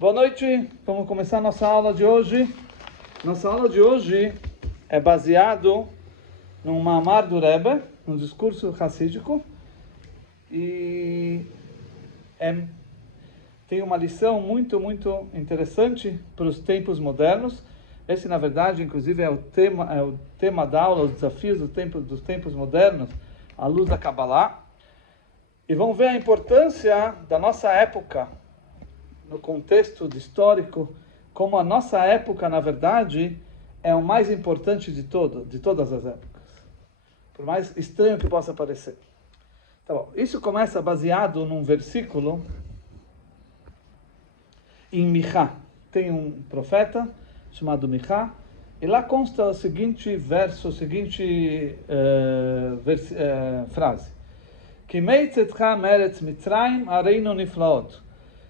Boa noite, vamos começar nossa aula de hoje. Nossa aula de hoje é baseado num Mamar do Rebbe, num discurso racídico, e tem uma lição muito interessante para os tempos modernos. Esse, na verdade, inclusive, é o tema da aula, os desafios dos tempos modernos, à luz da Kabbalah. E vamos ver a importância da nossa época, no contexto histórico, como a nossa época, na verdade, é o mais importante de todas as épocas. Por mais estranho que possa parecer. Tá bom. Isso começa baseado num versículo em Michá. Tem um profeta chamado Michá, e lá consta o seguinte verso, frase.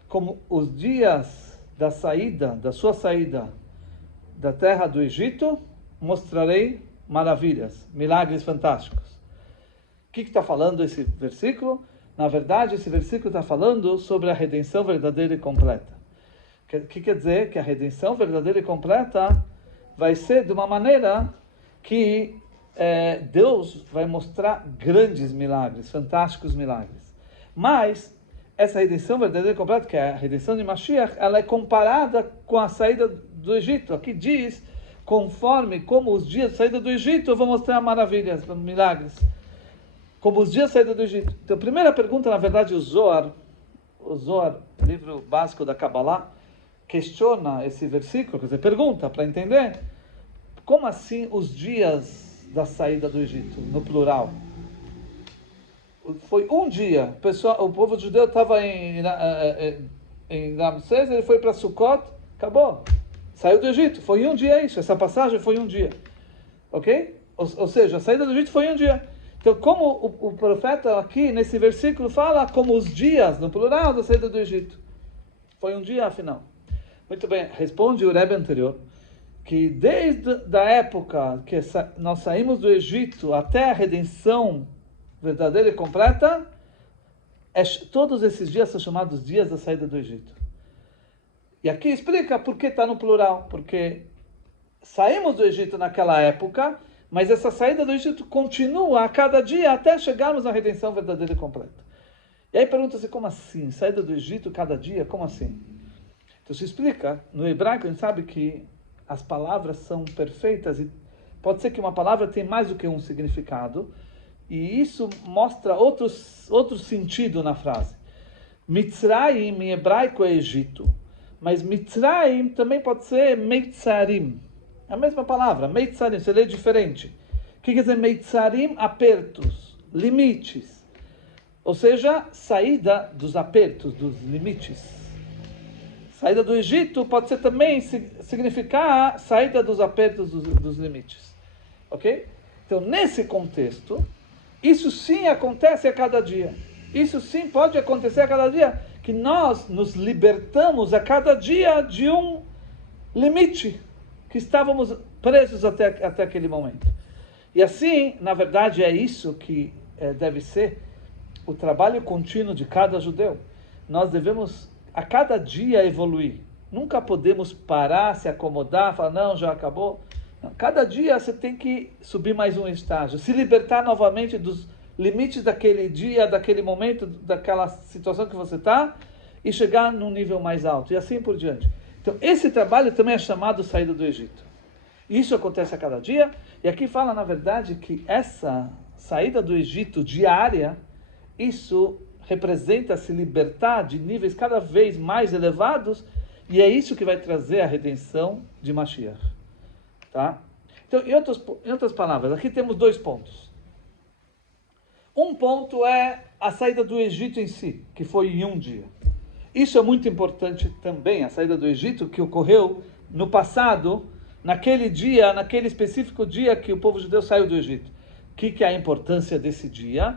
Como os dias da sua saída da terra do Egito, mostrarei maravilhas, milagres fantásticos. O que está falando esse versículo? Na verdade, esse versículo está falando sobre a redenção verdadeira e completa. O que quer dizer? Que a redenção verdadeira e completa vai ser de uma maneira que Deus vai mostrar grandes milagres, fantásticos milagres. Mas essa redenção verdadeira e completa, que é a redenção de Mashiach, ela é comparada com a saída do Egito. Aqui diz, como os dias da saída do Egito, eu vou mostrar maravilhas, milagres. Como os dias da saída do Egito. Então, a primeira pergunta, na verdade, o Zohar, livro básico da Kabbalah, questiona esse versículo, quer dizer, pergunta para entender, como assim os dias da saída do Egito, no plural? Foi um dia, o povo judeu estava em Ramsés, ele foi para Sukkot, acabou, saiu do Egito, foi um dia isso, essa passagem foi um dia, ok? Ou seja, a saída do Egito foi um dia. Então, como o profeta aqui, nesse versículo, fala como os dias, no plural, da saída do Egito. Foi um dia, afinal. Muito bem, responde o Rebbe anterior, que desde a época que nós saímos do Egito até a redenção verdadeira e completa, todos esses dias são chamados dias da saída do Egito. E aqui explica por que está no plural. Porque saímos do Egito naquela época, mas essa saída do Egito continua a cada dia até chegarmos à redenção verdadeira e completa. E aí pergunta-se, como assim? Saída do Egito cada dia? Como assim? Então se explica, no hebraico a gente sabe que as palavras são perfeitas e pode ser que uma palavra tenha mais do que um significado, e isso mostra outro sentido na frase. Mitzrayim em hebraico é Egito, mas Mitzrayim também pode ser Meitzarim. É a mesma palavra, Meitzarim, você lê diferente. O que quer dizer Meitzarim? Apertos, limites. Ou seja, saída dos apertos, dos limites. Saída do Egito pode ser também significar saída dos apertos dos limites. Ok? Então, nesse contexto, isso sim acontece a cada dia. Isso sim pode acontecer a cada dia, que nós nos libertamos a cada dia de um limite que estávamos presos até aquele momento. E assim, na verdade, é isso que deve ser o trabalho contínuo de cada judeu. Nós devemos a cada dia evoluir. Nunca podemos parar, se acomodar, falar, não, já acabou. Não. Cada dia você tem que subir mais um estágio, se libertar novamente dos limites daquele dia, daquele momento, daquela situação que você está, e chegar num nível mais alto, e assim por diante. Então, esse trabalho também é chamado saída do Egito. Isso acontece a cada dia, e aqui fala, na verdade, que essa saída do Egito diária, isso representa se libertar de níveis cada vez mais elevados, e é isso que vai trazer a redenção de Mashiach. Tá? Então, em outras palavras, aqui temos dois pontos. Um ponto é a saída do Egito em si, que foi em um dia. Isso é muito importante também, a saída do Egito, que ocorreu no passado, naquele dia, naquele específico dia que o povo judeu saiu do Egito. O que é a importância desse dia?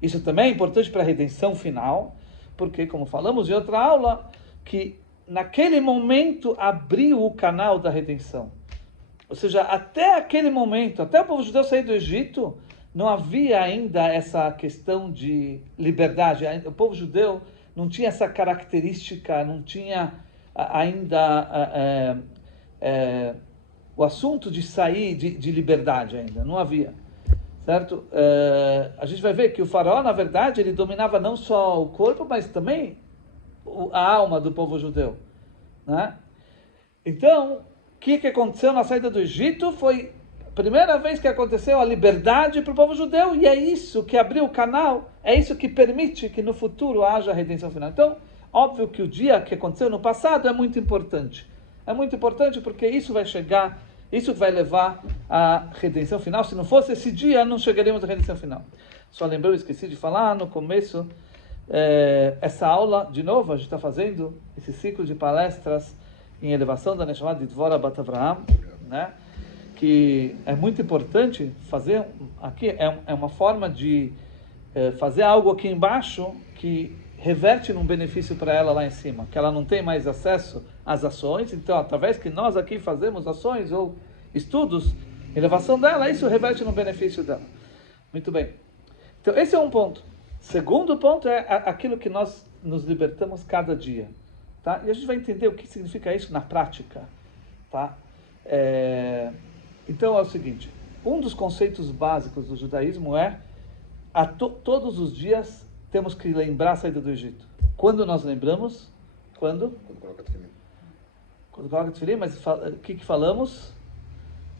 Isso também é importante para a redenção final, porque, como falamos em outra aula, que naquele momento abriu o canal da redenção. Ou seja, até aquele momento, até o povo judeu sair do Egito, não havia ainda essa questão de liberdade. O povo judeu não tinha essa característica, não tinha ainda o assunto de sair de liberdade ainda, não havia, certo? A gente vai ver que o faraó, na verdade, ele dominava não só o corpo, mas também a alma do povo judeu, né? Então, o que aconteceu na saída do Egito foi a primeira vez que aconteceu a liberdade para o povo judeu, e é isso que abriu o canal, é isso que permite que no futuro haja a redenção final. Então, óbvio que o dia que aconteceu no passado é muito importante. É muito importante porque isso vai chegar, isso vai levar à redenção final. Se não fosse esse dia, não chegaríamos à redenção final. Só lembrei, eu esqueci de falar no começo, essa aula, de novo, a gente está fazendo esse ciclo de palestras em elevação da Neshama de Dvorah Bat Avraham, né? Que é muito importante fazer aqui, é uma forma de fazer algo aqui embaixo que reverte num benefício para ela lá em cima, que ela não tem mais acesso às ações, então através que nós aqui fazemos ações ou estudos, elevação dela, isso reverte no benefício dela. Muito bem. Então esse é um ponto. Segundo ponto é aquilo que nós nos libertamos cada dia. Tá? E a gente vai entender o que significa isso na prática. Tá? Então é o seguinte, um dos conceitos básicos do judaísmo é todos os dias temos que lembrar a saída do Egito. Quando nós lembramos? Quando? Quando coloca tefilim. Quando coloca tefilim, mas o que falamos?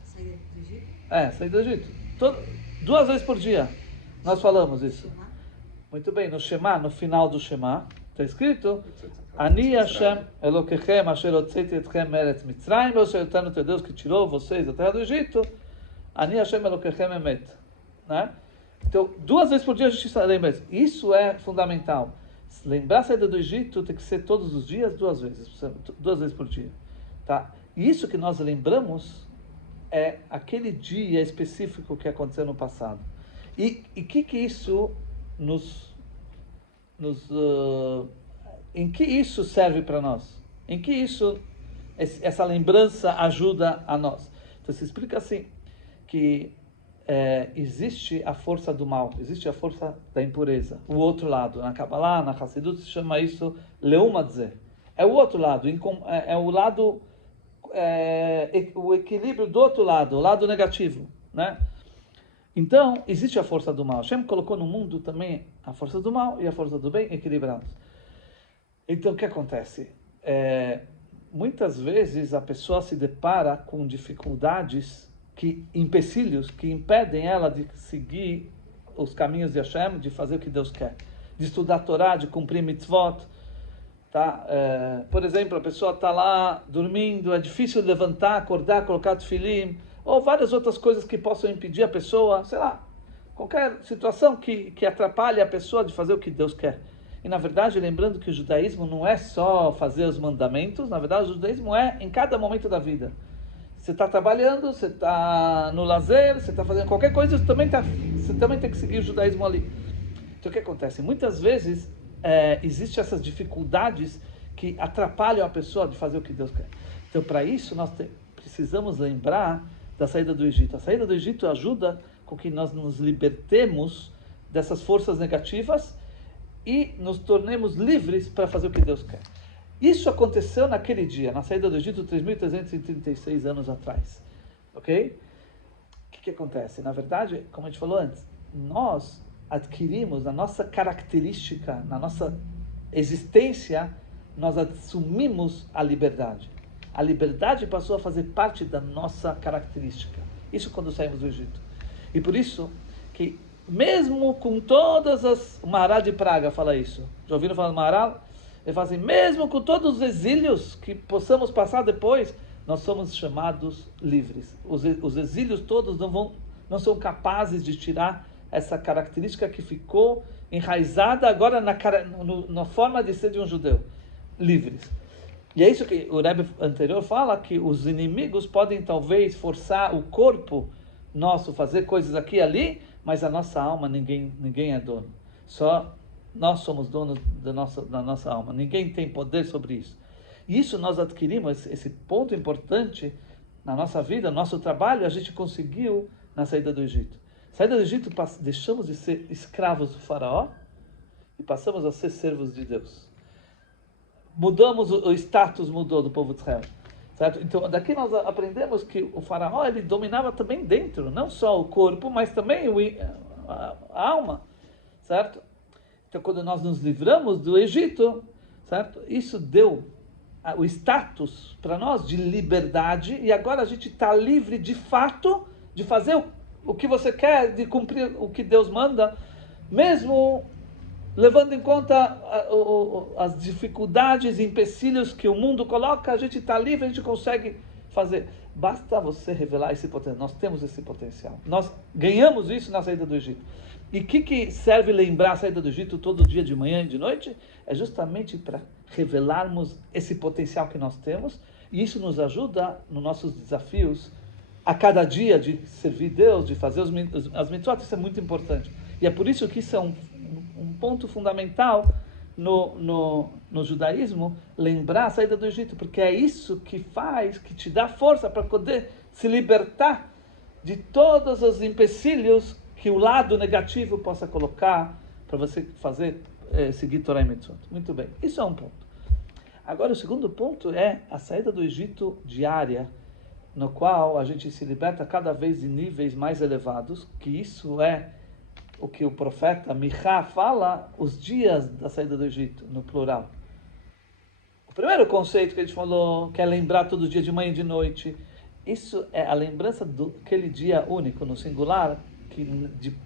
Saída do Egito? Saída do Egito. 2 vezes por dia nós falamos isso. Muito bem, no Shema, no final do Shema, está escrito: Ani Hashem Elokechem asher hotzeti etchem meretz Mitzrayim, ou seja, o teu Deus que tirou vocês da terra do Egito. Ani Hashem Elokechem emet. Né? Então, 2 vezes por dia a gente lembra isso. Isso é fundamental. Lembrar a saída do Egito tem que ser todos os dias, 2 vezes por dia. Tá? E isso que nós lembramos é aquele dia específico que aconteceu no passado. E que isso em que isso serve para nós? Em que essa lembrança ajuda a nós? Então se explica assim, que existe a força do mal, existe a força da impureza, o outro lado. Na Kabbalah, na Hassidut, se chama isso Leumadze. É o outro lado, é o lado, o equilíbrio do outro lado, o lado negativo, né? Então, existe a força do mal. Hashem colocou no mundo também a força do mal e a força do bem equilibrados. Então, o que acontece? Muitas vezes a pessoa se depara com dificuldades, empecilhos que impedem ela de seguir os caminhos de Hashem, de fazer o que Deus quer, de estudar a Torá, de cumprir mitzvot. Tá? Por exemplo, a pessoa está lá dormindo, é difícil levantar, acordar, colocar tefilim, ou várias outras coisas que possam impedir a pessoa, sei lá, qualquer situação que atrapalhe a pessoa de fazer o que Deus quer. E na verdade, lembrando que o judaísmo não é só fazer os mandamentos, na verdade o judaísmo é em cada momento da vida. Você está trabalhando, você está no lazer, você está fazendo qualquer coisa, você também tem que seguir o judaísmo ali. Então o que acontece? Muitas vezes existem essas dificuldades que atrapalham a pessoa de fazer o que Deus quer. Então para isso nós precisamos lembrar da saída do Egito. A saída do Egito ajuda com que nós nos libertemos dessas forças negativas e nos tornemos livres para fazer o que Deus quer. Isso aconteceu naquele dia, na saída do Egito, 3.336 anos atrás. Ok? O que acontece? Na verdade, como a gente falou antes, nós adquirimos, na nossa característica, na nossa existência, nós assumimos a liberdade. A liberdade passou a fazer parte da nossa característica. Isso quando saímos do Egito. E por isso que, mesmo com todas as... O Maharal de Praga fala isso. Já ouviram falar do Maharal? Ele fala assim, mesmo com todos os exílios que possamos passar depois, nós somos chamados livres. Os exílios todos não são capazes de tirar essa característica que ficou enraizada agora na forma de ser de um judeu. Livres. E é isso que o Rebbe anterior fala, que os inimigos podem talvez forçar o corpo nosso, fazer coisas aqui e ali, mas a nossa alma ninguém é dono. Só nós somos donos da nossa alma. Ninguém tem poder sobre isso. E isso nós adquirimos, esse ponto importante na nossa vida, no nosso trabalho, a gente conseguiu na saída do Egito. Saída do Egito, deixamos de ser escravos do faraó e passamos a ser servos de Deus. mudamos, o status mudou do povo de Israel. Certo? Então, daqui nós aprendemos que o faraó, ele dominava também dentro, não só o corpo, mas também a alma, certo? Então, quando nós nos livramos do Egito, certo? Isso deu o status para nós de liberdade, e agora a gente está livre de fato de fazer o que você quer, de cumprir o que Deus manda, mesmo levando em conta as dificuldades e empecilhos que o mundo coloca. A gente está livre, a gente consegue fazer. Basta você revelar esse potencial. Nós temos esse potencial. Nós ganhamos isso na saída do Egito. E o que serve lembrar a saída do Egito todo dia, de manhã e de noite? É justamente para revelarmos esse potencial que nós temos. E isso nos ajuda nos nossos desafios a cada dia de servir Deus, de fazer as mitzvot. Isso é muito importante. E é por isso que isso é um ponto fundamental no judaísmo, lembrar a saída do Egito, porque é isso que faz, que te dá força para poder se libertar de todos os empecilhos que o lado negativo possa colocar para você seguir Torá e Mitzvot. Muito bem, isso é um ponto. Agora o segundo ponto é a saída do Egito diária, no qual a gente se liberta cada vez em níveis mais elevados, que isso é o que o profeta Michá fala, os dias da saída do Egito, no plural. O primeiro conceito que a gente falou, que é lembrar todo dia de manhã e de noite, isso é a lembrança daquele dia único, no singular, que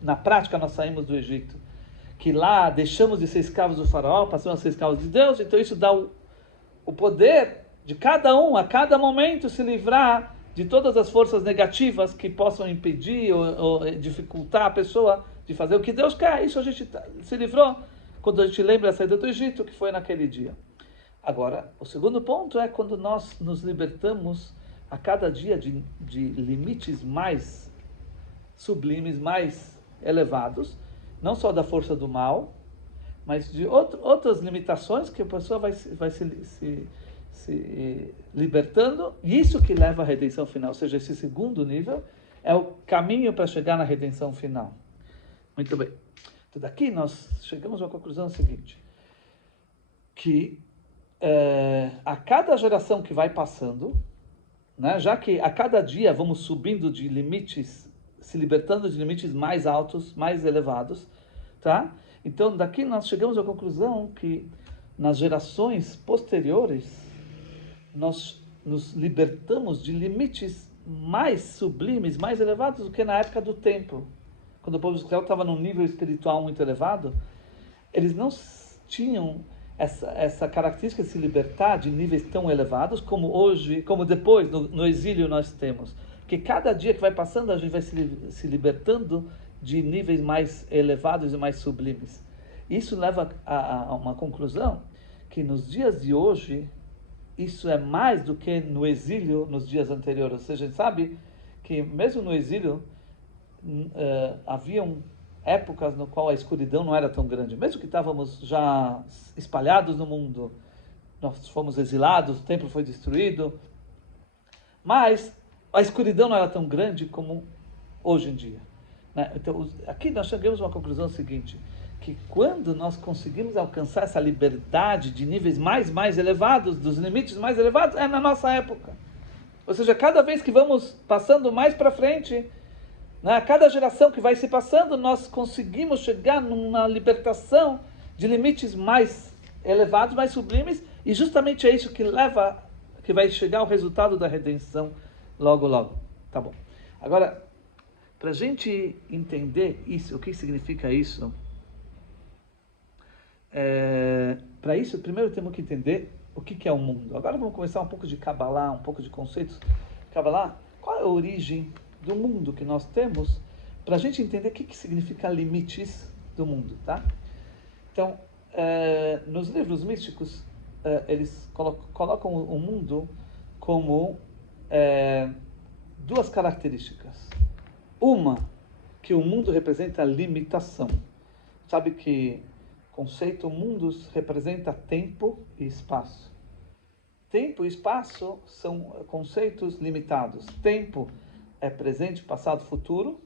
na prática nós saímos do Egito, que lá deixamos de ser escravos do faraó, passamos a ser escravos de Deus. Então isso dá o poder de cada um, a cada momento, se livrar de todas as forças negativas que possam impedir ou dificultar a pessoa de fazer o que Deus quer. Isso a gente se livrou quando a gente lembra a saída do Egito, que foi naquele dia. Agora, o segundo ponto é quando nós nos libertamos a cada dia de limites mais sublimes, mais elevados, não só da força do mal, mas de outras limitações que a pessoa vai se libertando, e isso que leva à redenção final. Ou seja, esse segundo nível é o caminho para chegar na redenção final. Muito bem. Então daqui nós chegamos a uma conclusão seguinte, que a cada geração que vai passando, né, já que a cada dia vamos subindo de limites, se libertando de limites mais altos, mais elevados, tá? Então daqui nós chegamos à conclusão que nas gerações posteriores nós nos libertamos de limites mais sublimes, mais elevados do que na época do templo. Quando o povo de Israel estava num nível espiritual muito elevado, eles não tinham essa característica de se libertar de níveis tão elevados como hoje, como depois, no exílio nós temos. Porque cada dia que vai passando, a gente vai se libertando de níveis mais elevados e mais sublimes. Isso leva a uma conclusão que nos dias de hoje, isso é mais do que no exílio nos dias anteriores. Ou seja, a gente sabe que mesmo no exílio, haviam épocas no qual a escuridão não era tão grande. Mesmo que estávamos já espalhados no mundo, nós fomos exilados, o templo foi destruído, mas a escuridão não era tão grande como hoje em dia. Né? Então, aqui nós chegamos a uma conclusão seguinte, que quando nós conseguimos alcançar essa liberdade de níveis mais elevados, dos limites mais elevados, é na nossa época. Ou seja, cada vez que vamos passando mais para frente, a cada geração que vai se passando, nós conseguimos chegar numa libertação de limites mais elevados, mais sublimes, e justamente é isso que vai chegar ao resultado da redenção logo, logo. Tá bom. Agora, para a gente entender isso, o que significa isso, para isso, primeiro temos que entender o que é o mundo. Agora vamos começar um pouco de Kabbalah, um pouco de conceitos. Kabbalah, qual é a origem do mundo que nós temos, para a gente entender o que significa limites do mundo, tá? Então, nos livros místicos, eles colocam o mundo como duas características. Uma, que o mundo representa limitação. Sabe que o conceito mundos representa tempo e espaço. Tempo e espaço são conceitos limitados. Tempo é presente, passado, futuro.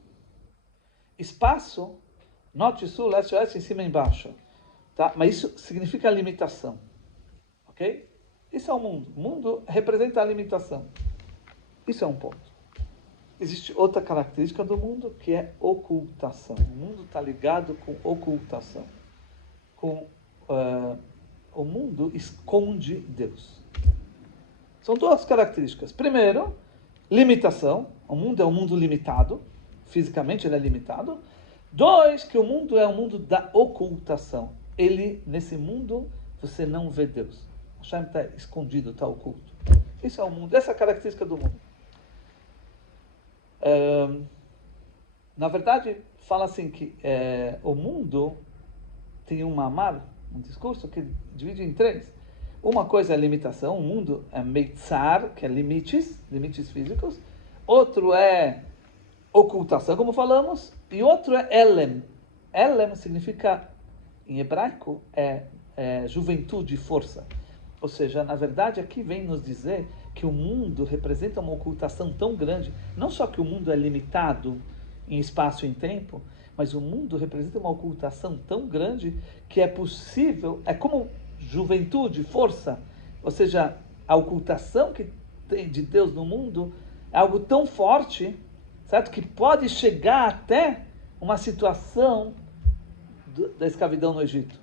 Espaço, norte, sul, leste, oeste, em cima e embaixo. Tá? Mas isso significa limitação. Ok? Ok? Isso é o mundo. O mundo representa a limitação. Isso é um ponto. Existe outra característica do mundo que é ocultação. O mundo está ligado com ocultação. O mundo esconde Deus. São duas características. Primeiro, limitação. O mundo é um mundo limitado. Fisicamente ele é limitado. Dois, que o mundo é um mundo da ocultação. Nesse mundo, você não vê Deus. Hashem está escondido, está oculto. Isso é o mundo. Essa é a característica do mundo. Na verdade, fala assim que o mundo tem um discurso que divide em três. Uma coisa é limitação, o mundo é meitzar, que é limites físicos. Outro é ocultação, como falamos. E outro é elem. Elem significa, em hebraico, juventude, força. Ou seja, na verdade, aqui vem nos dizer que o mundo representa uma ocultação tão grande. Não só que o mundo é limitado em espaço e em tempo, mas o mundo representa uma ocultação tão grande que é possível, é como juventude, força. Ou seja, a ocultação que tem de Deus no mundo é algo tão forte, certo? Que pode chegar até uma situação da escravidão no Egito.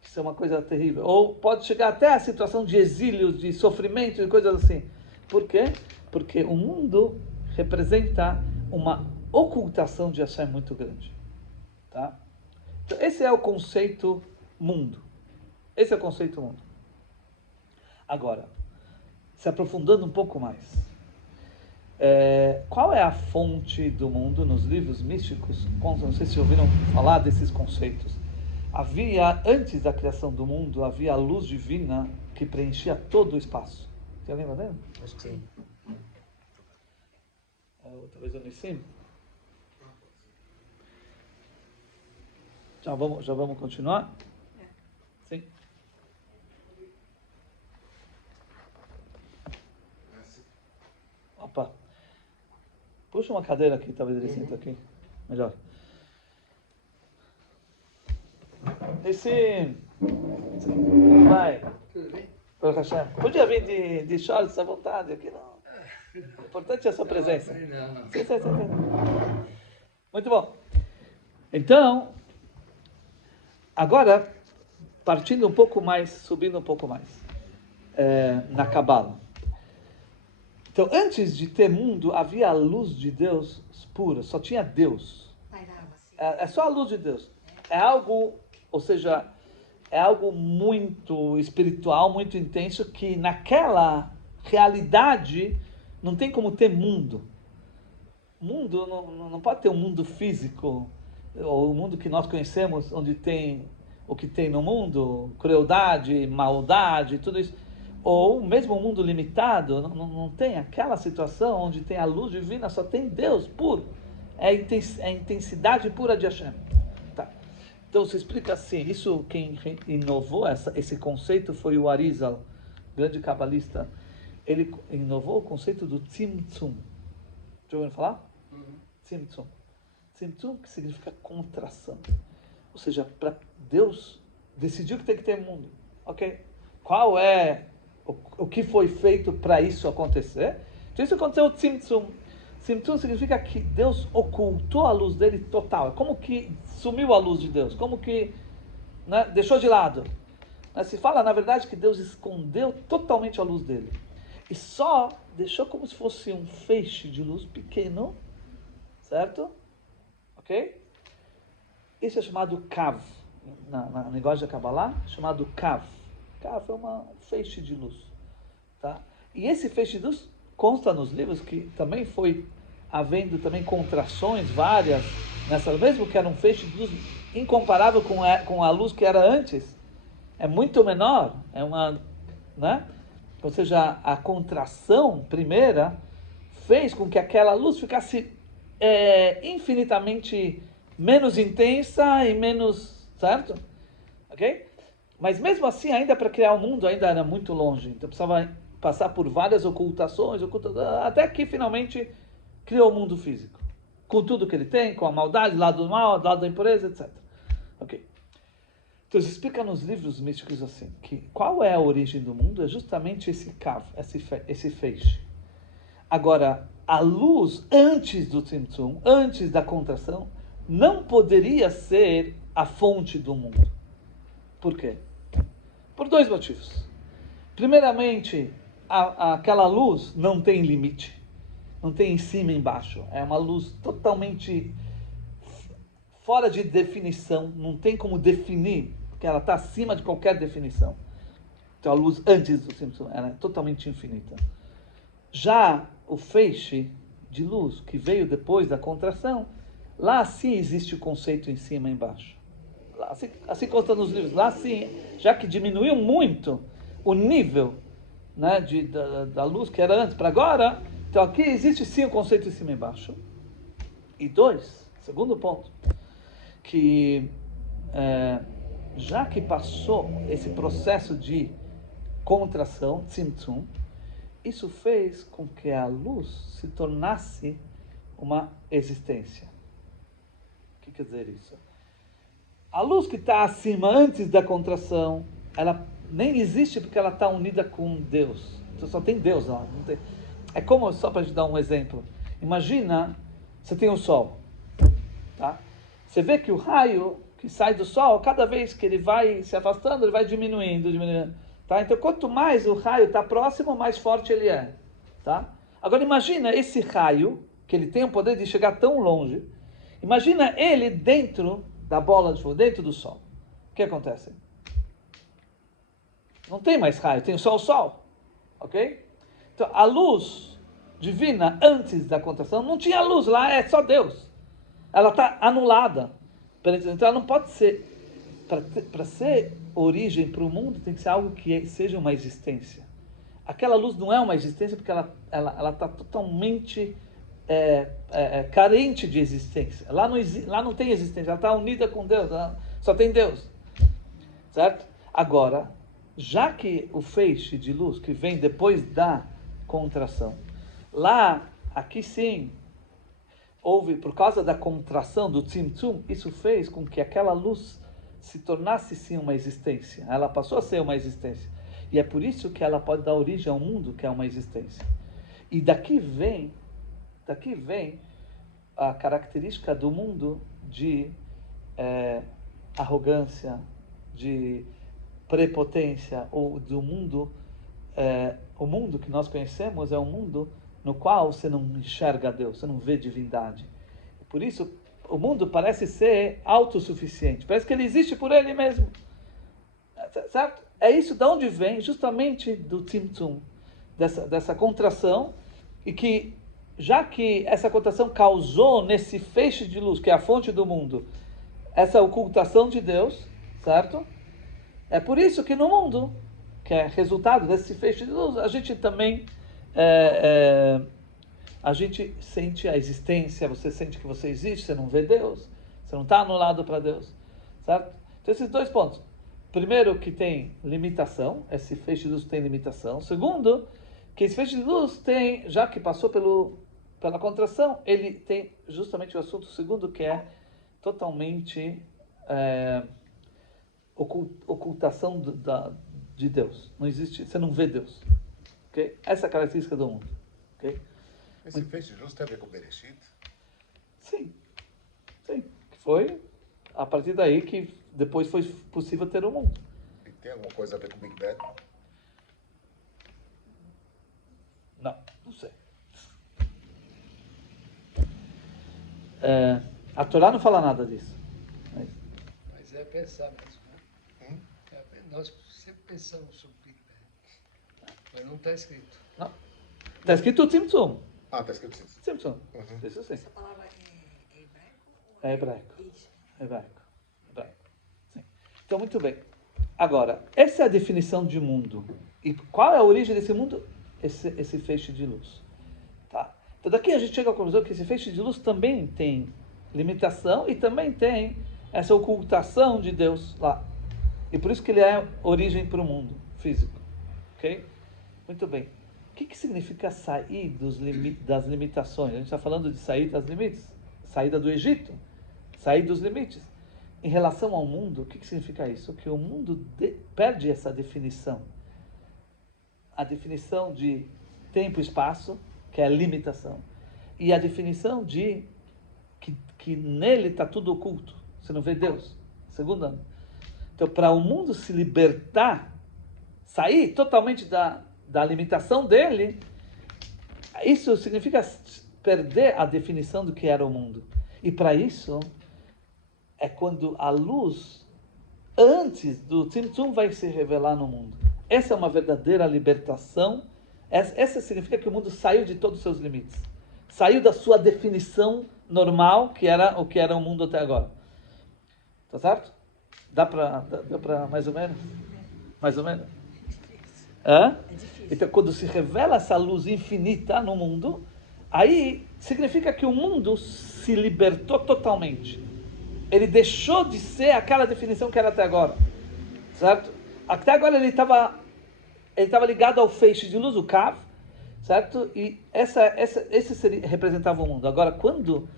Isso é uma coisa terrível. Ou pode chegar até a situação de exílio, de sofrimento, de coisas assim. Por quê? Porque o mundo representa uma ocultação de Hashem muito grande. Tá? Então, esse é o conceito mundo. Esse é o conceito mundo. Agora, se aprofundando um pouco mais. Qual é a fonte do mundo nos livros místicos? Não sei se ouviram falar desses conceitos. Antes da criação do mundo, havia a luz divina que preenchia todo o espaço. Você lembra dele? Acho que sim. Talvez eu não ensine. Já vamos continuar? Sim. Opa. Puxa uma cadeira aqui, talvez ele sente aqui. Melhor. Vai. Tudo bem? Podia vir de shorts à vontade aqui, não. O importante é a sua presença. Não. Sim. Muito bom. Então, agora, partindo um pouco mais, subindo um pouco mais, na Cabala. Então, antes de ter mundo, havia a luz de Deus pura, só tinha Deus. É só a luz de Deus. É algo, ou seja, é algo muito espiritual, muito intenso, que naquela realidade não tem como ter mundo. Mundo não pode ter um mundo físico, ou o mundo que nós conhecemos, onde tem o que tem no mundo, crueldade, maldade, tudo isso. Ou mesmo um mundo limitado, não tem aquela situação onde tem a luz divina, só tem Deus puro. É a intensidade pura de Hashem. Tá. Então se explica assim, isso quem inovou esse conceito foi o Arizal, grande cabalista. Ele inovou o conceito do Tzimtzum. Já ouviram falar? Tzimtzum. Tzimtzum que significa contração. Ou seja, para Deus decidiu que tem que ter mundo. Ok? Qual é o que foi feito para isso acontecer? Então isso aconteceu o Tzimtzum. Tzimtzum significa que Deus ocultou a luz dele total. É como que sumiu a luz de Deus. Como que, né, deixou de lado. Se fala, na verdade, que Deus escondeu totalmente a luz dele. E só deixou como se fosse um feixe de luz pequeno. Certo? Ok? Isso é chamado Kav. Na linguagem da Kabbalah, chamado Kav. Kav é um feixe de luz. Tá? E esse feixe de luz consta nos livros que também foi havendo também contrações várias, mesmo que era um feixe de luz incomparável com a luz que era antes. É muito menor. Né? Ou seja, a contração primeira fez com que aquela luz ficasse infinitamente menos intensa e menos, certo? Ok? Mas mesmo assim, ainda para criar o mundo, ainda era muito longe. Então precisava passar por várias ocultações, até que finalmente criou o mundo físico. Com tudo que ele tem, com a maldade, lado do mal, lado da impureza, etc. Ok? Então, se explica nos livros místicos assim, que qual é a origem do mundo? É justamente esse cavo, esse feixe. Agora, a luz antes do Tzimtzum, antes da contração, não poderia ser a fonte do mundo. Por quê? Por dois motivos. Primeiramente, aquela luz não tem limite, não tem em cima e embaixo. É uma luz totalmente fora de definição, não tem como definir, porque ela está acima de qualquer definição. Então a luz antes do Tzimtzum, ela é totalmente infinita. Já o feixe de luz que veio depois da contração, lá sim existe o conceito em cima e embaixo. Lá, assim consta nos livros, lá sim, já que diminuiu muito o nível, né, da luz que era antes para agora, então aqui existe sim o conceito em cima e embaixo. E dois, segundo ponto, que já que passou esse processo de contração, Tzimtzum, isso fez com que a luz se tornasse uma existência. O que quer dizer isso? A luz que está acima antes da contração, ela nem existe porque ela está unida com Deus. Então só tem Deus lá. Não tem... É como, só para te dar um exemplo, imagina, você tem o Sol, tá? Você vê que o raio que sai do Sol, cada vez que ele vai se afastando, ele vai diminuindo. Tá? Então, quanto mais o raio está próximo, mais forte ele é. Tá? Agora, imagina esse raio, que ele tem o poder de chegar tão longe. Imagina ele dentro da bola de fogo, dentro do Sol. O que acontece? Não tem mais raio, tem só o Sol. Ok? Então, a luz divina, antes da contração, não tinha luz lá, é só Deus. Ela está anulada. Então, ela não pode ser... Para ser origem para o mundo, tem que ser algo que seja uma existência. Aquela luz não é uma existência porque ela está totalmente carente de existência. Lá não tem existência, ela está unida com Deus, só tem Deus. Certo? Agora, já que o feixe de luz que vem depois da contração, aqui sim, houve, por causa da contração do Tzimtzum, isso fez com que aquela luz se tornasse sim uma existência. Ela passou a ser uma existência. E é por isso que ela pode dar origem ao mundo, que é uma existência. E daqui vem a característica do mundo de arrogância, de prepotência, ou do mundo, o mundo que nós conhecemos é um mundo no qual você não enxerga Deus, você não vê divindade. Por isso, o mundo parece ser autossuficiente, parece que ele existe por ele mesmo. Certo? É isso de onde vem, justamente do Tzimtzum, dessa contração, e que, já que essa contração causou nesse feixe de luz, que é a fonte do mundo, essa ocultação de Deus, certo? É por isso que no mundo, que é resultado desse feixe de luz, a gente também a gente sente a existência, você sente que você existe, você não vê Deus, você não está anulado para Deus, certo? Então esses dois pontos. Primeiro, que tem limitação, esse feixe de luz tem limitação. Segundo, que esse feixe de luz tem, já que passou pela contração, ele tem justamente o assunto segundo, que é totalmente ocultação de Deus. Não existe, você não vê Deus. Okay? Essa é a característica do mundo. Okay? Esse feixe de luz tem a ver com Bereshit? Sim. Que foi a partir daí que depois foi possível ter o mundo. E tem alguma coisa a ver com Big Bang? Não sei. A Torá não fala nada disso. Mas é pensar mesmo, né? Nós sempre pensamos sobre Big Bang, mas não está escrito. Não. Está escrito Tzimtzum. Ah, está escrito sim. Tzimtzum. Isso sim. Essa palavra é hebraico? É hebraico. Isso. Hebraico. Sim. Então, muito bem. Agora, essa é a definição de mundo. E qual é a origem desse mundo? Esse feixe de luz. Tá? Então, daqui a gente chega à conclusão que esse feixe de luz também tem limitação e também tem essa ocultação de Deus lá. E por isso que ele é origem para o mundo físico. Ok? Muito bem. O que significa sair das limitações? A gente está falando de sair das limites. Saída do Egito. Sair dos limites. em relação ao mundo, o que significa isso? Que o mundo perde essa definição. A definição de tempo e espaço, que é a limitação. E a definição de que nele está tudo oculto. Você não vê Deus. Segundo ano. Então, para o mundo se libertar, sair totalmente da limitação dele, isso significa perder a definição do que era o mundo. E para isso, é quando a luz, antes do Tzimtzum, vai se revelar no mundo. Essa é uma verdadeira libertação. Essa significa que o mundo saiu de todos os seus limites. Saiu da sua definição normal, que era o que era o mundo até agora. Tá certo? Dá para mais ou menos? Mais ou menos? Hã? É difícil. Então, quando se revela essa luz infinita no mundo, aí significa que o mundo se libertou totalmente. Ele deixou de ser aquela definição que era até agora. Certo? Até agora ele estava ligado ao feixe de luz, o Kav, certo? E esse representava o mundo. Agora, quando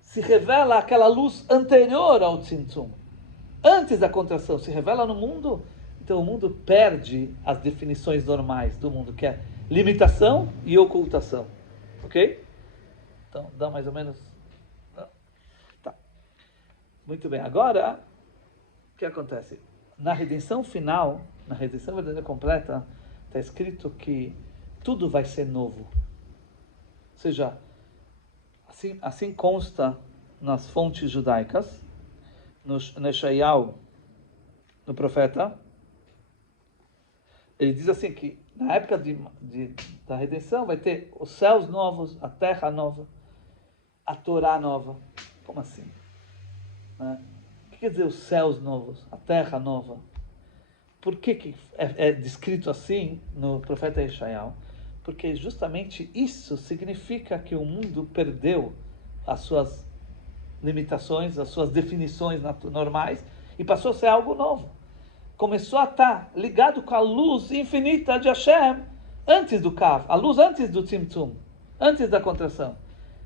se revela aquela luz anterior ao Tzimtzum, antes da contração, se revela no mundo, então o mundo perde as definições normais do mundo, que é limitação e ocultação. Ok? Então, dá mais ou menos... Tá. Muito bem. Agora, o que acontece? Na redenção final, na redenção verdadeira completa, está escrito que tudo vai ser novo. Ou seja, assim consta nas fontes judaicas, no Yeshayahu, no profeta, ele diz assim que na época da redenção vai ter os céus novos, a terra nova, a Torá nova. Como assim? Né? O que quer dizer os céus novos, a terra nova? Por que é descrito assim no profeta Yeshayahu? Porque justamente isso significa que o mundo perdeu as suas limitações, as suas definições normais e passou a ser algo novo. Começou a estar ligado com a luz infinita de Hashem antes do Kav, a luz antes do Tzimtzum, antes da contração.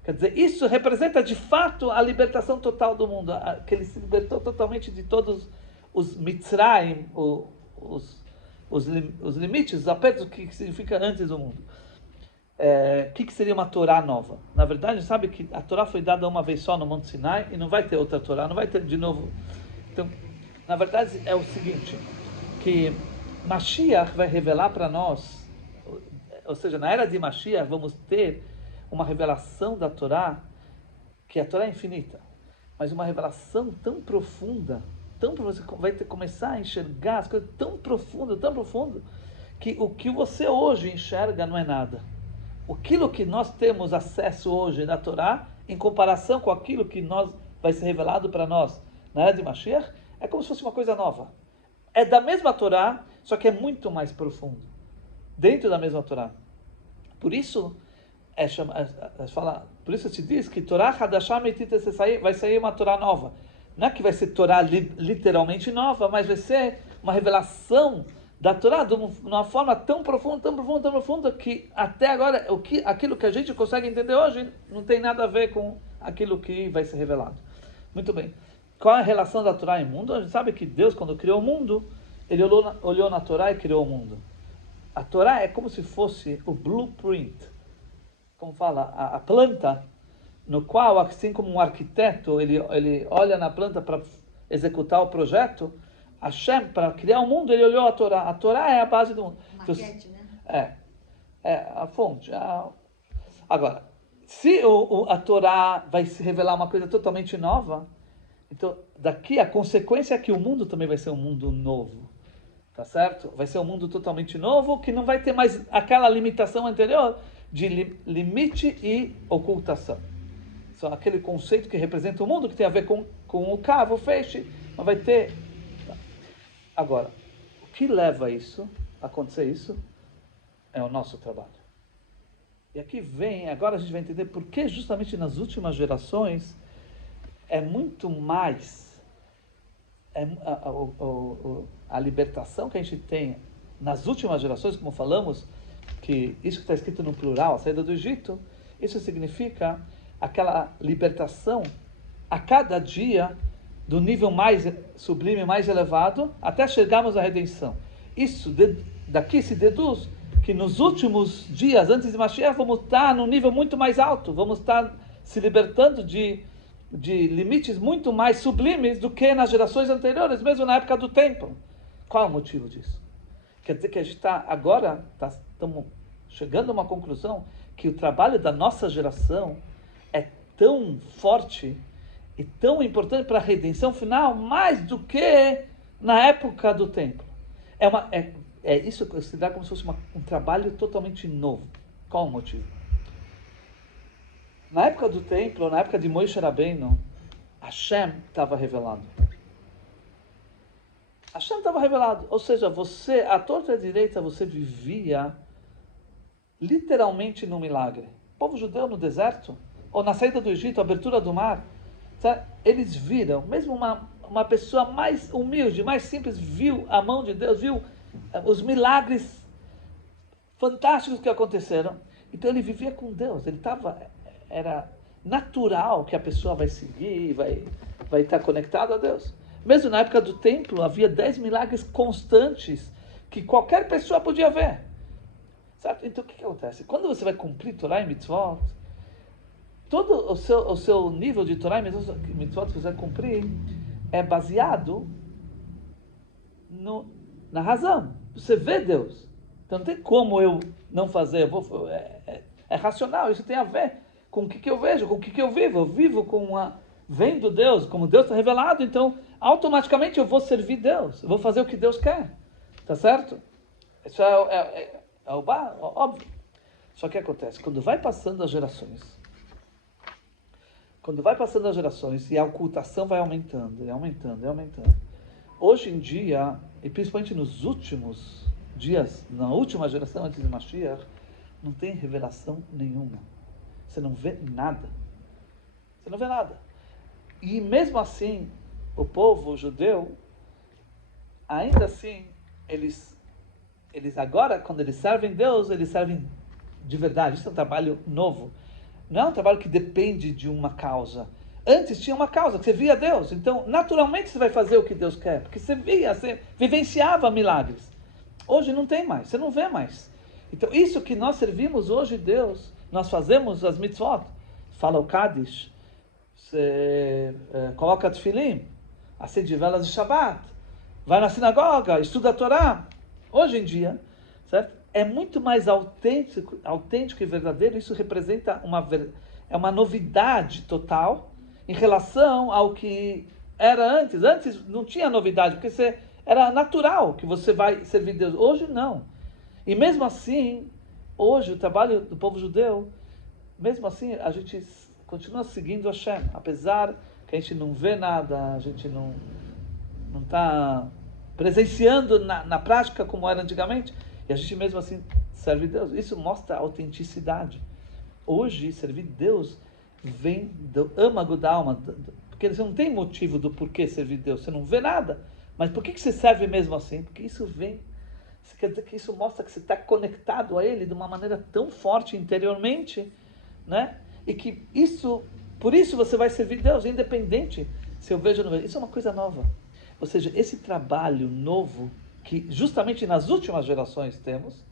Quer dizer, isso representa de fato a libertação total do mundo, que ele se libertou totalmente de todos os Mitzrayim, os limites, os apertos que significa antes do mundo. O que seria uma Torá nova? Na verdade, sabe que a Torá foi dada uma vez só no Monte Sinai e não vai ter outra Torá, não vai ter de novo. Então, na verdade, é o seguinte, que Mashiach vai revelar para nós, ou seja, na era de Mashiach vamos ter uma revelação da Torá, que a Torá é infinita, mas uma revelação tão profunda, você vai começar a enxergar as coisas tão profundo, que o que você hoje enxerga não é nada. Aquilo que nós temos acesso hoje da Torá, em comparação com aquilo que vai ser revelado para nós na era de Mashiach, é como se fosse uma coisa nova. É da mesma Torá, só que é muito mais profundo. Dentro da mesma Torá. Por isso, por isso se diz que Torá Hadashah Meitita vai sair uma Torá nova. Não é que vai ser Torá literalmente nova, mas vai ser uma revelação da Torá de uma forma tão profunda, que até agora aquilo que a gente consegue entender hoje não tem nada a ver com aquilo que vai ser revelado. Muito bem. Qual é a relação da Torá e mundo? A gente sabe que Deus, quando criou o mundo, ele olhou na Torá e criou o mundo. A Torá é como se fosse o blueprint, como fala, a planta, no qual, assim como um arquiteto, ele olha na planta para executar o projeto. Hashem, para criar o mundo, ele olhou a Torá. A Torá é a base do mundo. Maquete, né? É a fonte. Agora, se a Torá vai se revelar uma coisa totalmente nova, então daqui a consequência é que o mundo também vai ser um mundo novo. Tá certo? Vai ser um mundo totalmente novo, que não vai ter mais aquela limitação anterior de limite e ocultação. Só aquele conceito que representa o mundo, que tem a ver com o cavo, o feixe, mas vai ter... Agora, o que leva a acontecer isso, é o nosso trabalho. E aqui agora a gente vai entender por que justamente nas últimas gerações é muito mais a libertação que a gente tem nas últimas gerações, como falamos, que isso que está escrito no plural, a saída do Egito, isso significa aquela libertação a cada dia do nível mais sublime, mais elevado, até chegarmos à redenção. Isso, daqui se deduz que nos últimos dias, antes de Mashiach, vamos estar num nível muito mais alto, vamos estar se libertando de limites muito mais sublimes do que nas gerações anteriores, mesmo na época do templo. Qual é o motivo disso? Quer dizer que a gente estamos chegando a uma conclusão que o trabalho da nossa geração é tão forte e tão importante para a redenção final, mais do que na época do templo. Isso se dá como se fosse um trabalho totalmente novo. Qual o motivo? Na época do templo, na época de Moshe Rabbeinu, Hashem estava revelado. Hashem estava revelado. Ou seja, você, à torta e à direita, você vivia literalmente num milagre. O povo judeu no deserto, ou na saída do Egito, a abertura do mar, sabe? Eles viram, mesmo uma pessoa mais humilde, mais simples, viu a mão de Deus, viu os milagres fantásticos que aconteceram. Então ele vivia com Deus, era natural que a pessoa vai seguir, vai estar conectada a Deus. Mesmo na época do templo, havia 10 milagres constantes que qualquer pessoa podia ver. Certo? Então o que acontece? Quando você vai cumprir Torá e Mitzvot, todo o seu nível de Torá e Mitzvot que você vai cumprir é baseado na razão. Você vê Deus. Então não tem como eu não fazer. É racional, isso tem a ver com o que eu vejo, com o que eu vivo. Eu vivo vendo Deus, como Deus está revelado, então automaticamente eu vou servir Deus. Eu vou fazer o que Deus quer. Tá certo? Isso é óbvio. Só que acontece, quando vai passando as gerações, e a ocultação vai aumentando, hoje em dia, e principalmente nos últimos dias, na última geração antes de Mashiach, não tem revelação nenhuma. Você não vê nada. E mesmo assim, o povo judeu, ainda assim, eles agora, quando eles servem Deus, eles servem de verdade. Isso é um trabalho novo. Não é um trabalho que depende de uma causa. Antes tinha uma causa, que você via Deus. Então, naturalmente, você vai fazer o que Deus quer. Porque você vivenciava milagres. Hoje não tem mais, você não vê mais. Então, isso que nós servimos hoje, Deus, nós fazemos as mitzvot. Fala o Kaddish, você coloca tefilim, acende velas de Shabbat, vai na sinagoga, estuda a Torá. Hoje em dia, certo? É muito mais autêntico e verdadeiro. Isso representa uma novidade total em relação ao que era antes. Antes não tinha novidade, porque era natural que você vai servir Deus. Hoje não. E mesmo assim, hoje o trabalho do povo judeu, mesmo assim a gente continua seguindo Hashem, apesar que a gente não vê nada, a gente não está presenciando na prática como era antigamente, e a gente mesmo assim serve Deus. Isso mostra a autenticidade. Hoje, servir Deus vem do âmago da alma, porque você não tem motivo do porquê servir Deus, você não vê nada, mas por que você serve mesmo assim? Porque isso quer dizer que isso mostra que você está conectado a Ele de uma maneira tão forte interiormente, né? E que por isso você vai servir Deus, independente se eu vejo ou não vejo. Isso é uma coisa nova. Ou seja, esse trabalho novo, que justamente nas últimas gerações temos,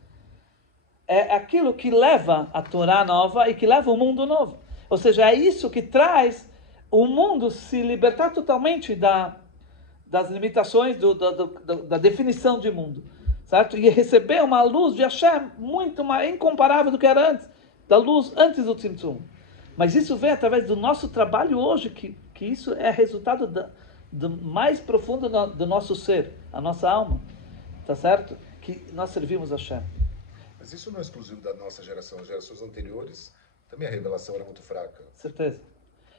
é aquilo que leva a Torá nova e que leva o mundo novo. Ou seja, é isso que traz o mundo se libertar totalmente das limitações, da definição de mundo. Certo? E receber uma luz de Hashem muito mais incomparável do que era antes, da luz antes do Tzimtzum. Mas isso vem através do nosso trabalho hoje, que isso é resultado do mais profundo do nosso ser, a nossa alma. Tá certo? Que nós servimos a Hashem. Mas isso não é exclusivo da nossa geração. As gerações anteriores, também a revelação era muito fraca. Certeza.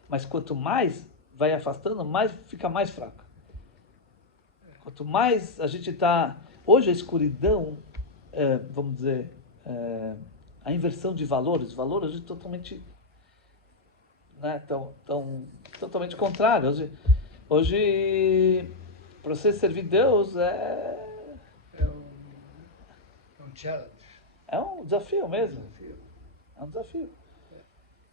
Mas quanto mais vai afastando, mais fica mais fraca. Quanto mais a gente está... Hoje a escuridão, vamos dizer, a inversão de valores hoje totalmente, né, totalmente contrário. Hoje para você servir Deus É um challenge. é um desafio mesmo. É um desafio.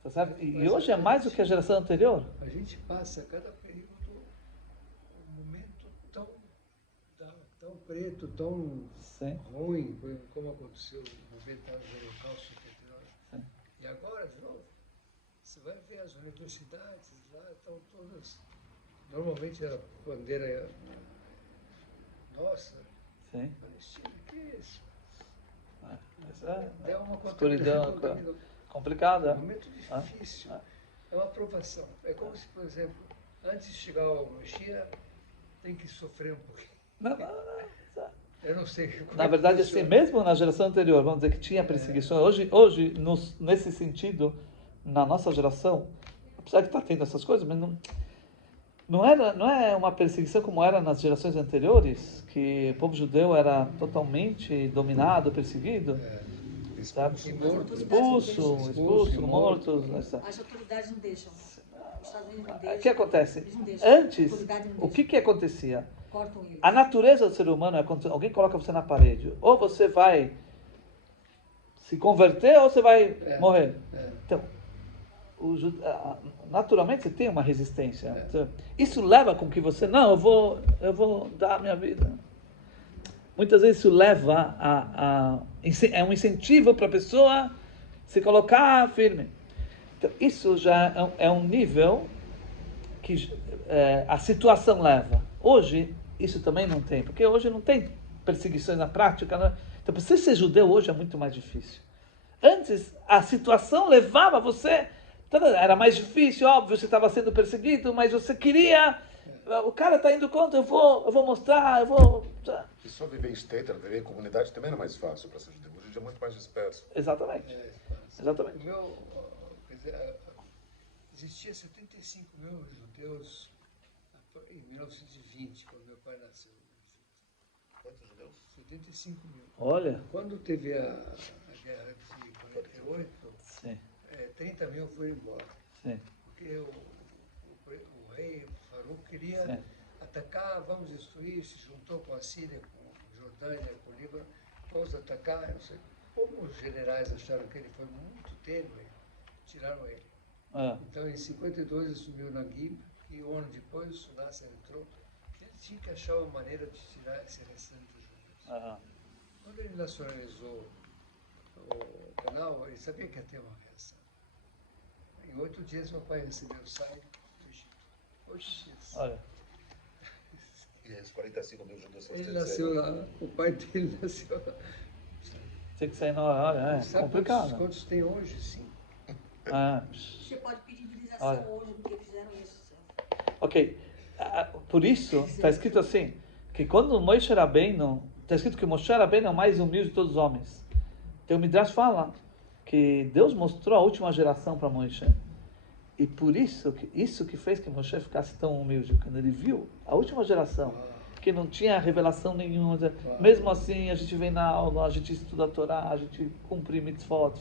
Tá certo? E hoje é mais do que a geração anterior. A gente passa cada período tão preto, tão Sim. ruim, como aconteceu no momento do Holocausto 79. Sim. E agora, de novo, você vai ver as universidades lá, estão todas. Normalmente era bandeira nossa, Sim. Palestina, que é isso? Mas É uma escuridão contaminação. complicada. É um momento difícil. É uma aprovação. É como se, por exemplo, antes de chegar ao Mashiach, tem que sofrer um pouquinho. Não. Eu não sei como Na é que verdade, assim, funciona. mesmo na geração anterior, vamos dizer que tinha perseguição. Hoje nesse sentido, na nossa geração, apesar de estar tendo essas coisas, mas não é uma perseguição como era nas gerações anteriores, que o povo judeu era totalmente dominado, perseguido, sabe? E morto. Expulso, mortos. As autoridades não deixam. Os Estados Unidos não O deixam. que acontece? Eles não deixam. A Antes, autoridade não o deixa. que acontecia? Cortam eles. A natureza do ser humano é quando alguém coloca você na parede. Ou você vai se converter ou você vai morrer. Então, naturalmente você tem uma resistência. Então, isso leva com que você, não, eu vou dar a minha vida. Muitas vezes isso leva é um incentivo para a pessoa se colocar firme. Então, isso já é um nível que a situação leva. Hoje, isso também não tem, porque hoje não tem perseguições na prática. Né? Então, para você ser judeu hoje é muito mais difícil. Antes, a situação levava você, era mais difícil, óbvio, você estava sendo perseguido, mas você queria, o cara está indo contra, eu vou mostrar, E só viver em state, viver em comunidade também era mais fácil para ser judeu. Hoje em dia é muito mais disperso. Exatamente. Exatamente. O meu, quer dizer, existia 75 mil judeus em 1920, quando meu pai nasceu. Quantos judeus? 75 mil. Olha. Quando teve a guerra de 48, Sim. 30 mil foram embora. Sim. Porque o rei Farouk queria Sim. atacar, vamos destruir, se juntou com a Síria, com a Jordânia, com o Líbano, vamos atacar, não sei. Como os generais acharam que ele foi muito tênue, tiraram ele. Então, em 52, assumiu Naguib, e um ano depois, o Sunassa entrou. Ele tinha que achar uma maneira de tirar esse restante dos judeus. Quando ele nacionalizou o canal, ele sabia que ia ter uma reação. Em 8 dias, meu pai recebeu o SAI do Egito. 8 dias. Olha. E esses 45 mil judeus Ele nasceu lá, o pai dele nasceu lá. Tem que sair na hora, é Sabe complicado. quantos tem hoje? 5. Você pode pedir indenização hoje do que fizeram isso. Ok. Por isso, está escrito assim, que quando Moshe Rabbeinu, está escrito que Moshe Rabbeinu é o mais humilde de todos os homens. Então o Midrash fala que Deus mostrou a última geração para Moshe. E por isso que fez que Moshe ficasse tão humilde, quando ele viu a última geração, que não tinha revelação nenhuma. Mesmo assim, a gente vem na aula, a gente estuda a Torá, a gente cumpre mitzvot,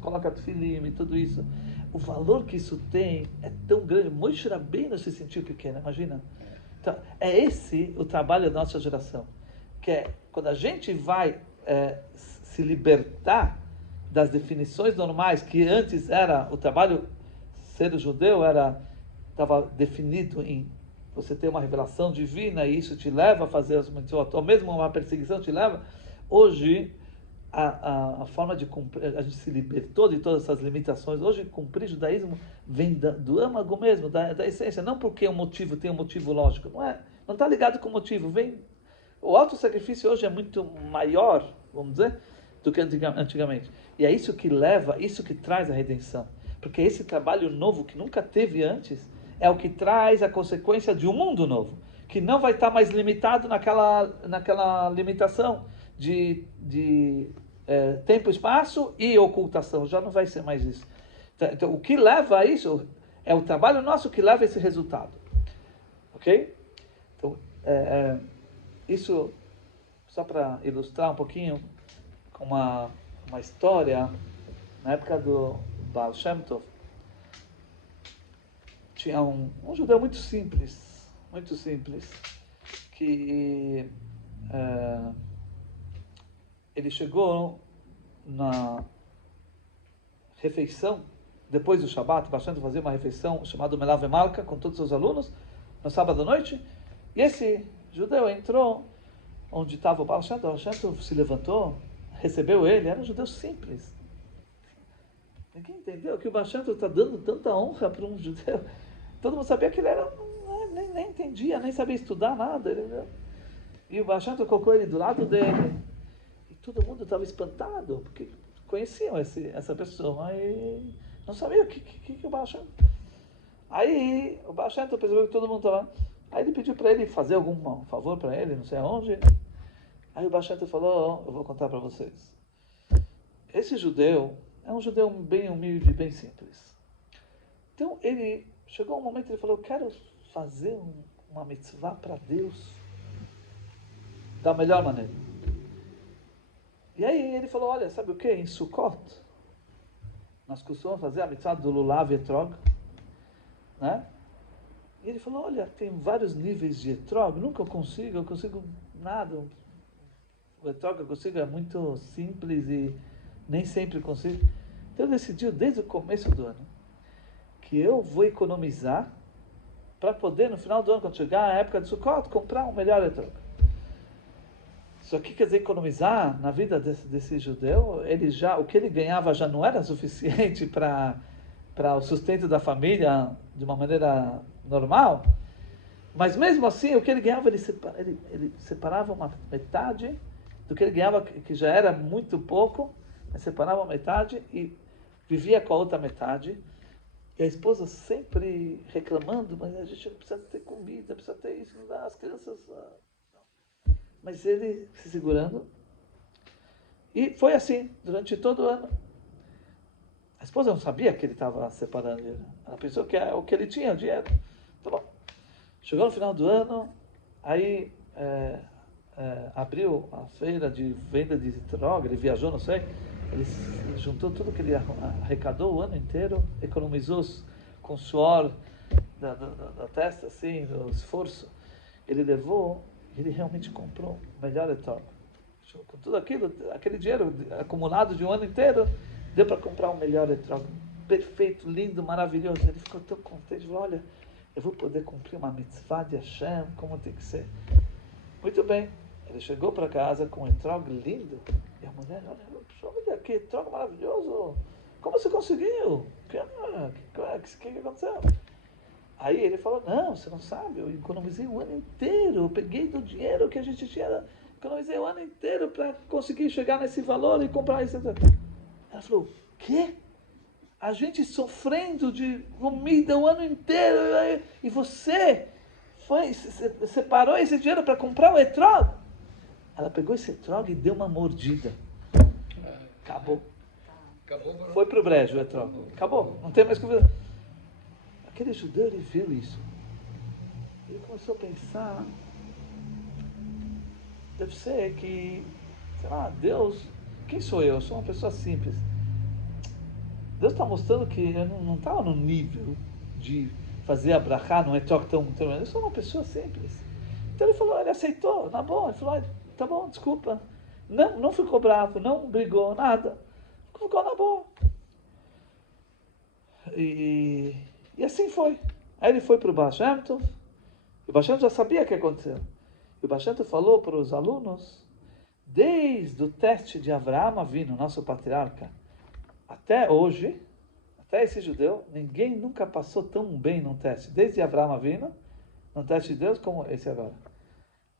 coloca tefilim e tudo isso. O valor que isso tem é tão grande. Moshe Rabbeinu se sentiu pequeno, imagina. Então, é esse o trabalho da nossa geração. Que é quando a gente vai se libertar das definições normais, que antes era o trabalho, ser judeu estava definido em você ter uma revelação divina e isso te leva a fazer as mitzvot, ou mesmo uma perseguição te leva. Hoje, a forma de cumprir, a gente se libertou de todas essas limitações. Hoje, cumprir judaísmo vem do âmago mesmo, da essência, não porque o motivo tem um motivo lógico, não está ligado com o motivo. O auto-sacrifício hoje é muito maior, vamos dizer, do que antigamente. E é isso que leva, isso que traz a redenção. Porque esse trabalho novo que nunca teve antes é o que traz a consequência de um mundo novo, que não vai estar mais limitado naquela limitação de tempo, espaço e ocultação. Já não vai ser mais isso. Então, o que leva a isso é o trabalho nosso que leva a esse resultado. Ok? Então, isso, só para ilustrar um pouquinho, com uma história, na época do Baal Shem Tov, tinha um judeu muito simples, que ele chegou na refeição, depois do Shabat, bastante fazer uma refeição chamada Melave Malka, com todos os seus alunos, no sábado à noite, e esse judeu entrou onde estava o Baal Shem Tov se levantou, recebeu ele, era um judeu simples. Ninguém entendeu que o Baal Shem Tov está dando tanta honra para um judeu. Todo mundo sabia que ele era, nem entendia, nem sabia estudar nada. E o Baal Shem Tov colocou ele do lado dele. E todo mundo estava espantado, porque conheciam essa pessoa e não sabia o que o Baal Shem Tov. Aí o Baal Shem Tov percebeu que todo mundo estava... Aí ele pediu para ele fazer algum favor para ele, não sei aonde. Aí o Baal Shem Tov falou, eu vou contar para vocês. Esse judeu é um judeu bem humilde, bem simples. Então ele chegou um momento, ele falou, eu quero fazer uma mitzvah para Deus da melhor maneira. E aí ele falou, olha, sabe o que? Em Sukkot, nós costumamos fazer a mitzvah do Lulav e Etrog, né? E ele falou, olha, tem vários níveis de Etrog, nunca eu consigo nada. O Etrog que eu consigo é muito simples e nem sempre consigo. Então ele decidiu desde o começo do ano que eu vou economizar para poder, no final do ano, quando chegar a época de Sukkot, comprar um melhor Etrog. Isso aqui quer dizer economizar na vida desse judeu. O que ele ganhava já não era suficiente para o sustento da família de uma maneira normal, mas mesmo assim o que ele ganhava ele separava uma metade do que ele ganhava, que já era muito pouco, mas separava uma metade e vivia com a outra metade. E a esposa sempre reclamando, mas a gente precisa ter comida, precisa ter isso, não dá, as crianças... Mas ele se segurando. E foi assim, durante todo o ano. A esposa não sabia que ele estava separando ele. Ela pensou que o que ele tinha, o dinheiro. Tá bom. Chegou no final do ano, aí abriu a feira de venda de droga, ele viajou, não sei. Ele juntou tudo que ele arrecadou o ano inteiro, economizou com suor da testa, assim, do esforço. Ele levou, ele realmente comprou o melhor etrog. Com tudo aquele dinheiro acumulado de um ano inteiro, deu para comprar um melhor etrog. Perfeito, lindo, maravilhoso. Ele ficou tão contente, falou, olha, eu vou poder cumprir uma mitzvah de Hashem, como tem que ser. Muito bem. Ele chegou para casa com um etrog lindo. E a mulher, olha que etrog maravilhoso. Como você conseguiu? O que aconteceu? Aí ele falou, não, você não sabe, eu economizei o ano inteiro. Eu peguei do dinheiro que a gente tinha, economizei o ano inteiro para conseguir chegar nesse valor e comprar esse etrog. Ela falou, o quê? A gente sofrendo de comida o ano inteiro e você separou esse dinheiro para comprar o etrog? Ela pegou esse etrog e deu uma mordida. Acabou. Foi pro brejo o etrog. Acabou. Não tem mais conversa. Aquele judeu, ele viu isso. Ele começou a pensar, deve ser que, sei lá, Deus, quem sou eu? Eu sou uma pessoa simples. Deus está mostrando que eu não estava no nível de fazer a brachá, não é troca tão... Eu sou uma pessoa simples. Então ele falou, ele aceitou, na boa. Ele falou, tá bom, desculpa. Não ficou bravo, não brigou, nada. Ficou na boa. E assim foi. Aí ele foi para o Baal Shem Tov. O Baal Shem Tov já sabia o que aconteceu. E o Baal Shem Tov falou para os alunos, desde o teste de Avraham Avinu, nosso patriarca, até hoje, até esse judeu, ninguém nunca passou tão bem num teste, desde Avraham Avinu, no teste de Deus, como esse agora.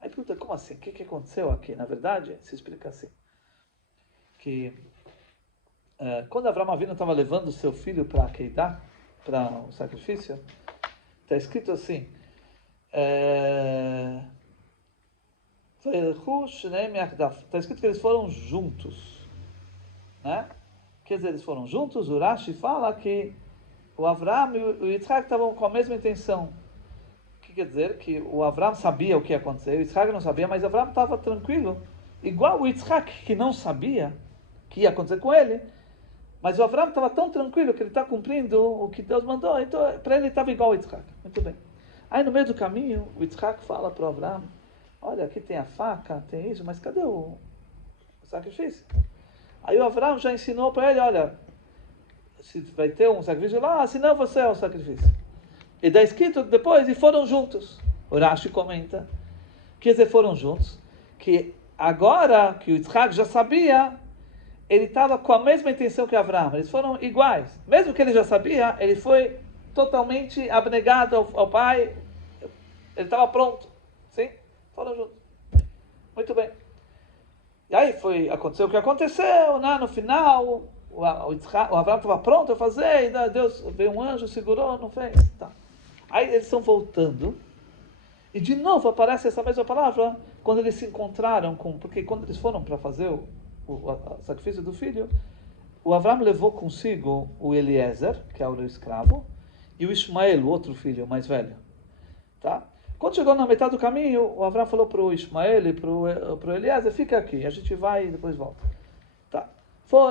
Aí pergunta, como assim? O que aconteceu aqui? Na verdade, se explica assim, que quando Avraham Avinu estava levando o seu filho para Keidah, para o sacrifício, está escrito assim, está escrito que eles foram juntos, né? Quer dizer, eles foram juntos. O Rashi fala que o Avraham e o Yitzhak estavam com a mesma intenção. O que quer dizer? Que o Avraham sabia o que ia acontecer, o Yitzhak não sabia, mas o Avraham estava tranquilo, igual o Yitzhak, que não sabia o que ia acontecer com ele, mas o Avraham estava tão tranquilo que ele está cumprindo o que Deus mandou, então para ele estava igual o Yitzhak. Muito bem. Aí no meio do caminho, o Yitzhak fala para o Avraham, olha, aqui tem a faca, tem isso, mas cadê o sacrifício? Aí o Avraham já ensinou para ele, olha, se vai ter um sacrifício lá, senão você é o sacrifício. E dá escrito depois, e foram juntos. O Rashi comenta, quer dizer, foram juntos. que agora que o Yitzhak já sabia, ele estava com a mesma intenção que Avraham. Eles foram iguais. Mesmo que ele já sabia, ele foi totalmente abnegado ao pai. Ele estava pronto. Sim? Foram juntos. Muito bem. E aí aconteceu o que aconteceu, né? No final, o Avraham estava pronto a fazer, e Deus veio um anjo, segurou, não fez. Tá. Aí eles estão voltando, e de novo aparece essa mesma palavra quando eles se encontraram porque quando eles foram para fazer o sacrifício do filho, o Avraham levou consigo o Eliezer, que é o escravo, e o Ismael, o outro filho, o mais velho. Tá? Quando chegou na metade do caminho, o Avraham falou para o Ismael e para o Eliezer, fica aqui, a gente vai e depois volta. Tá.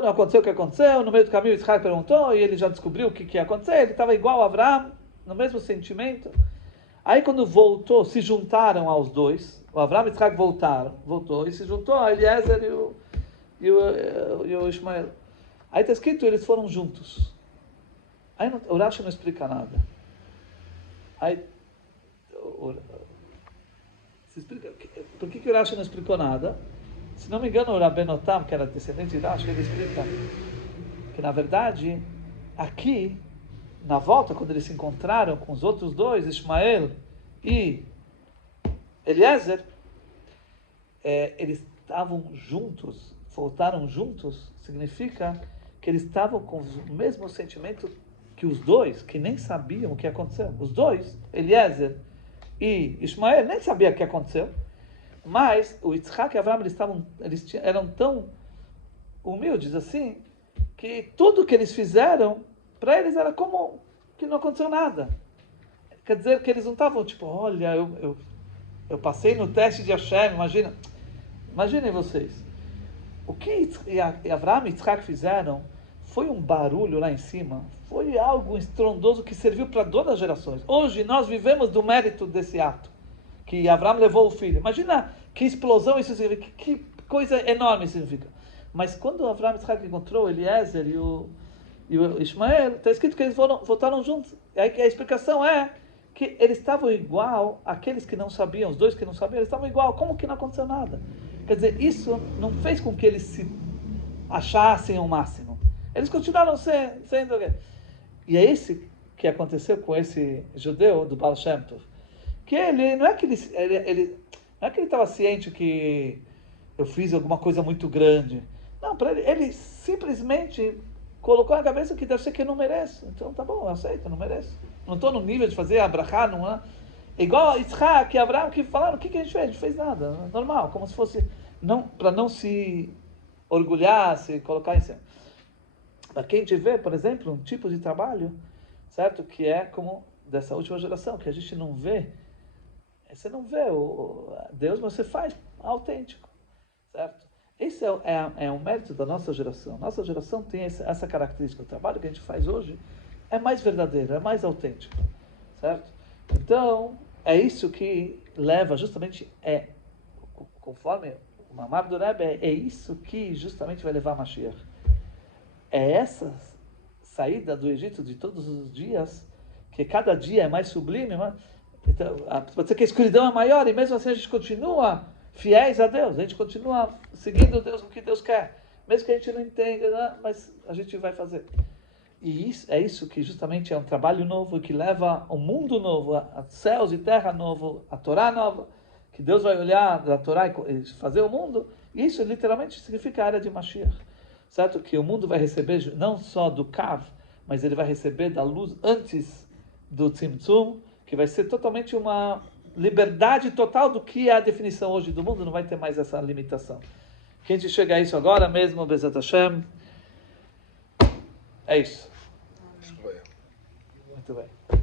Aconteceu o que aconteceu, no meio do caminho o Isaac perguntou, e ele já descobriu o que ia acontecer, ele estava igual a Avraham, no mesmo sentimento. Aí quando voltou, se juntaram aos dois, o Avraham e o Isaac voltou, e se juntou a Eliezer e o Ismael. Aí está escrito, eles foram juntos. Aí o Rashi não explica nada. Aí, se explica, por que o Rashi não explicou nada? Se não me engano, o Rabenotam, que era descendente de Rashi, ele explica que, na verdade, aqui, na volta, quando eles se encontraram com os outros dois, Ismael e Eliezer, eles estavam juntos, voltaram juntos, significa que eles estavam com o mesmo sentimento que os dois, que nem sabiam o que aconteceu. Os dois, Eliezer e Ismael, nem sabiam o que aconteceu, mas o Yitzhak e Avraham, eles eram tão humildes assim, que tudo que eles fizeram, para eles era como que não aconteceu nada. Quer dizer que eles não estavam tipo, olha, eu passei no teste de Hashem, imaginem vocês. O que Avraham e Yitzhak fizeram foi um barulho lá em cima, foi algo estrondoso que serviu para todas as gerações. Hoje nós vivemos do mérito desse ato, que Avraham levou o filho. Imagina que explosão isso significa, que coisa enorme significa. Mas quando Avraham e Yitzhak encontrou Eliezer e o Ismael, está escrito que eles voltaram juntos. E aí a explicação é que eles estavam igual àqueles que não sabiam, os dois que não sabiam, eles estavam igual, como que não aconteceu nada? Quer dizer, isso não fez com que eles se achassem o máximo. Eles continuaram sendo... E é esse que aconteceu com esse judeu do Baal Shem Tov. Que ele, não é que ele estava ciente que eu fiz alguma coisa muito grande. Não, para ele simplesmente colocou na cabeça que deve ser que eu não mereço. Então tá bom, eu aceito, eu não mereço. Não estou no nível de fazer abrahá, não é? Igual Yitzhak e Avraham que falaram, o que a gente fez? A gente fez nada, normal, como se fosse, para não se orgulhar, se colocar em cima. Para quem a gente vê, por exemplo, um tipo de trabalho, certo? Que é como dessa última geração, que a gente não vê, você não vê Deus, mas você faz autêntico, certo? Esse é um mérito da nossa geração. Nossa geração tem essa característica. O trabalho que a gente faz hoje é mais verdadeiro, é mais autêntico, certo? Então, é isso que leva justamente, conforme o Mamar do Rebbe, é isso que justamente vai levar a Mashiach. É essa saída do Egito de todos os dias, que cada dia é mais sublime, então, pode ser que a escuridão é maior, e mesmo assim a gente continua fiéis a Deus, a gente continua seguindo Deus, o que Deus quer, mesmo que a gente não entenda, né? Mas a gente vai fazer. E é isso que justamente é um trabalho novo, que leva ao mundo novo, a céus e terra novo, a Torá nova, que Deus vai olhar da Torá e fazer o mundo, e isso literalmente significa a era de Mashiach, certo? Que o mundo vai receber não só do Kav, mas ele vai receber da luz antes do Tzimtzum, que vai ser totalmente uma liberdade total do que é a definição hoje do mundo, não vai ter mais essa limitação. Que a gente chega a isso agora mesmo, Bezat Hashem. É isso. Excluia. Muito bem.